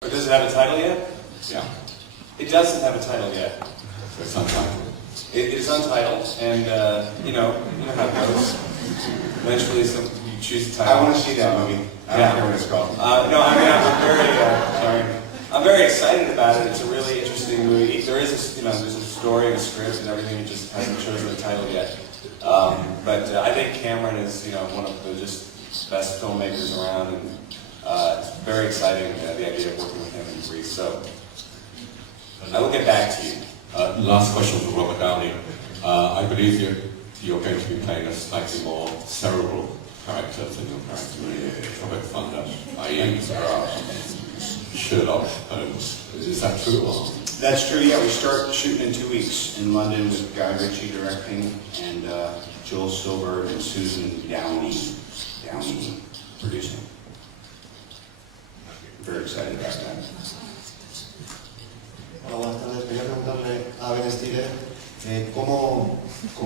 Does it have a title yet? Yeah. It doesn't have a title yet. So it's untitled. It is untitled, and you know how it goes. Eventually, you choose a title. I want to see that movie. I don't care what it's called. No, I mean, I'm very excited about it. It's a really interesting movie. There is there's a story and a script and everything. It just hasn't chosen a title yet. But I think Cameron is one of the just best filmmakers around, and it's very exciting the idea of working with him in Greece. So I will get back to you. Last question for Robert Downey. I believe you're going to be playing a slightly more cerebral character than your character in Tropic Thunder. I.e. Sherlock Holmes. Is that true? Or? That's true, yeah. We start shooting in 2 weeks in London with Guy Ritchie directing and Joel Silver and Susan Downey producing. Very excited about that. Hola, buenas tardes. Quería preguntarle a Ben Stiller cómo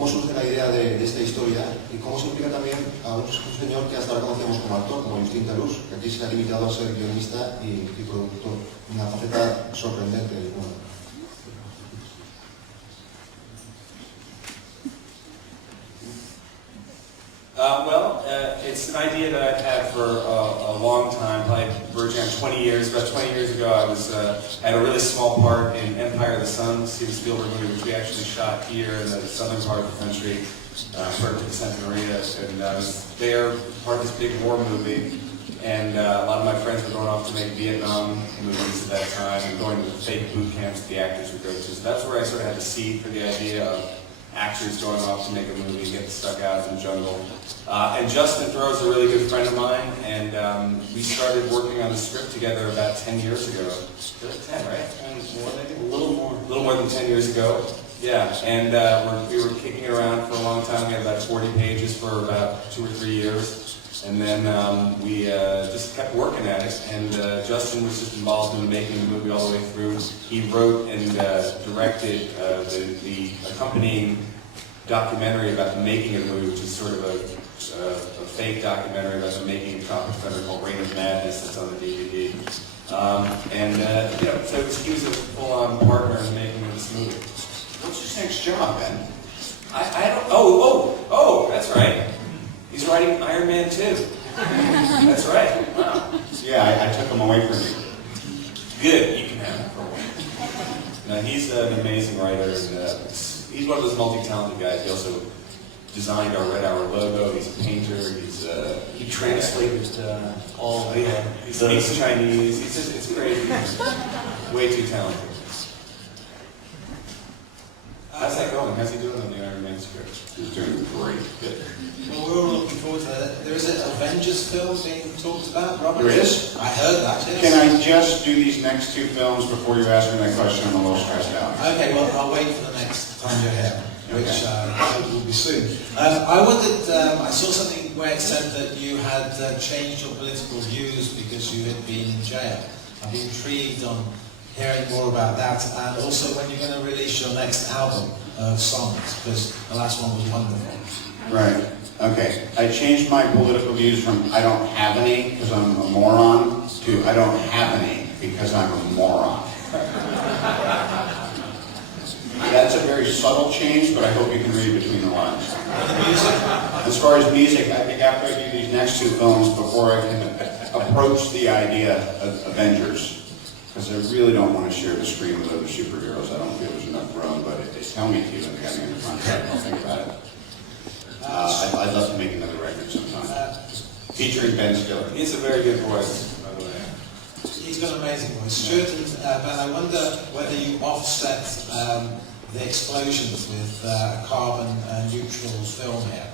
surge la idea de esta historia y cómo se implica también a un señor que hasta ahora conocemos como actor, como Justin Talus, que aquí se ha limitado a ser guionista y productor. Una faceta sorprendente. It's an idea that I've had for a long time, probably verging on 20 years. About 20 years ago, I had a really small part in Empire of the Sun, Steven Spielberg movie, which we actually shot here in the southern part of the country, sort of to Santa Maria, and I was there, part of this big war movie. And a lot of my friends were going off to make Vietnam movies at that time and going to the fake boot camps that the actors would go to. So that's where I sort of had the seed for the idea of actors going off to make a movie, getting stuck out in the jungle. And Justin Theroux's a really good friend of mine, and we started working on the script together about 10 years ago. 10, right? More, maybe? A little more than 10 years ago. Yeah, and we were kicking it around for a long time. We had about 40 pages for about 2 or 3 years. And then we just kept working at it, and Justin was just involved in making the movie all the way through. He wrote and directed the accompanying documentary about the making of the movie, which is sort of a fake documentary about the making of Tropic Thunder called Reign of Madness that's on the DVD. So he was a full-on partner in making this movie. What's his next job, Ben? I don't. Oh, that's right. He's writing Iron Man 2. That's right. Wow. Yeah, I took him away from you. Good. You can have him for a while. No, he's an amazing writer, and he's one of those multi-talented guys. He also designed our Red Hour logo. He's a painter. He translated all. Yeah. He speaks Chinese. It's crazy. Way too talented. How's that going? How's he doing on the Iron Man script? He's doing great. Good. Well, we're all looking forward to that. There is an Avengers film being talked about, Robert? There is? I heard that, yes. Can I just do these next 2 films before you ask me that question? I'm a little stressed out. Okay, well, I'll wait for the next time you're here, which I hope will be soon. I wondered, I saw something where it said that you had changed your political views because you had been in jail. I'd be intrigued on hearing more about that, and also when you're going to release your next album of songs, because the last one was wonderful. Right. Okay. I changed my political views from I don't have any because I'm a moron to I don't have any because I'm a moron. That's a very subtle change, but I hope you can read between the lines. And the music? As far as music, I think after I do these next 2 films, before I can approach the idea of Avengers, because I really don't want to share the screen with other superheroes. I don't feel there's enough room, but if they tell me to and they got me in the contract, I'll think about it. I'd love to make another record sometime. Featuring Ben Stiller. He's a very good voice, by the way. He's got an amazing voice. Stuart and Ben, I wonder whether you offset the explosions with a carbon neutral film here.